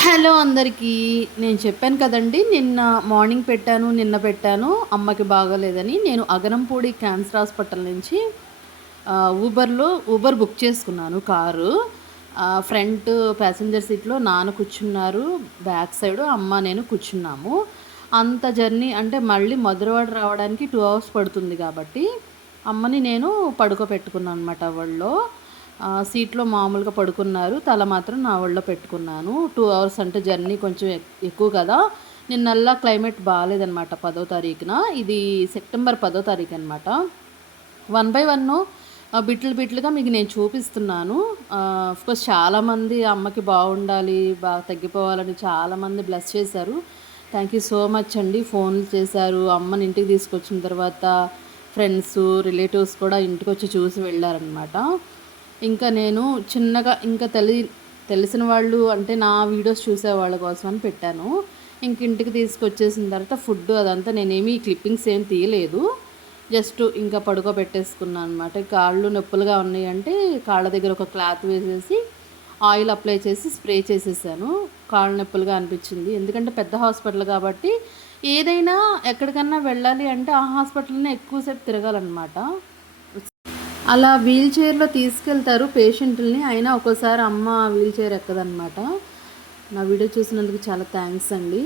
Hello అందరికీ. నేను చెప్పాను కదండీ! నిన్న పెట్టాను అమ్మకి బాగోలేదని. నేను అగనంపూడి క్యాన్సర్ హాస్పిటల్ నుంచి ఊబర్ బుక్ చేసుకున్నాను కారు. ఫ్రంట్ ప్యాసింజర్ సీట్‌లో నాన్న కూర్చున్నారు. బ్యాక్ సైడు అమ్మ, నేను కూర్చున్నాము. అంత జర్నీ అంటే మళ్ళీ మధురవాడ రావడానికి 2 అవర్స్ పడుతుంది కాబట్టి, అమ్మని నేను పడుకోబెట్టుకున్నాననమాట ఒళ్ళో. సీట్‌లో మామూలుగా పడుకున్నారు. తల మాత్రం నా ఒళ్ళో పెట్టుకున్నాను. 2 అవర్స్ అంటే జర్నీ కొంచెం ఎక్కువ కదా! నిన్నల్లా క్లైమేట్ బాలేదనమాట 10వ తారీఖున. ఇది సెప్టెంబర్ 10వ తారీఖనమాట. వన్ బై వన్ బిట్లుగా మీకు నేను చూపిస్తున్నాను. ఆఫ్‌కోర్స్ చాలామంది అమ్మకి బాగుండాలి, బాగా తగ్గిపోవాలని చాలామంది బ్లెస్ చేశారు. థ్యాంక్ యూ సో మచ్ అండి. ఫోన్లు చేశారు. అమ్మని ఇంటికి తీసుకొచ్చిన తర్వాత ఫ్రెండ్సు, రిలేటివ్స్ కూడా ఇంటికొచ్చి చూసి వెళ్ళారనమాట. ఇంకా నేను చిన్నగా ఇంకా తెలిసిన వాళ్ళు అంటే నా వీడియోస్ చూసేవాళ్ళ కోసం అని పెట్టాను. ఇంక ఇంటికి తీసుకొచ్చేసిన తర్వాత ఫుడ్ అదంతా నేనేమి క్లిప్పింగ్స్ ఏం తీయలేదు. జస్ట్ ఇంకా పడుకోబెట్టేసుకున్నాను అనమాట. కాళ్ళు నొప్పులుగా ఉన్నాయంటే కాళ్ళ దగ్గర ఒక క్లాత్ వేసేసి ఆయిల్ అప్లై చేసి స్ప్రే చేసేసాను. కాళ్ళు నొప్పులుగా అనిపించింది. ఎందుకంటే పెద్ద హాస్పిటల్ కాబట్టి ఏదైనా ఎక్కడికన్నా వెళ్ళాలి అంటే ఆ హాస్పిటల్‌నే ఎక్కువసేపు తిరగాలన్నమాట. అలా వీల్ చైర్‌లో తీసుకెళ్తారు పేషెంట్‌లని. అయినా ఒక్కోసారి అమ్మ వీల్ చైర్ ఎక్కదనమాట. నా వీడియో చూసినందుకు చాలా థ్యాంక్స్ అండి.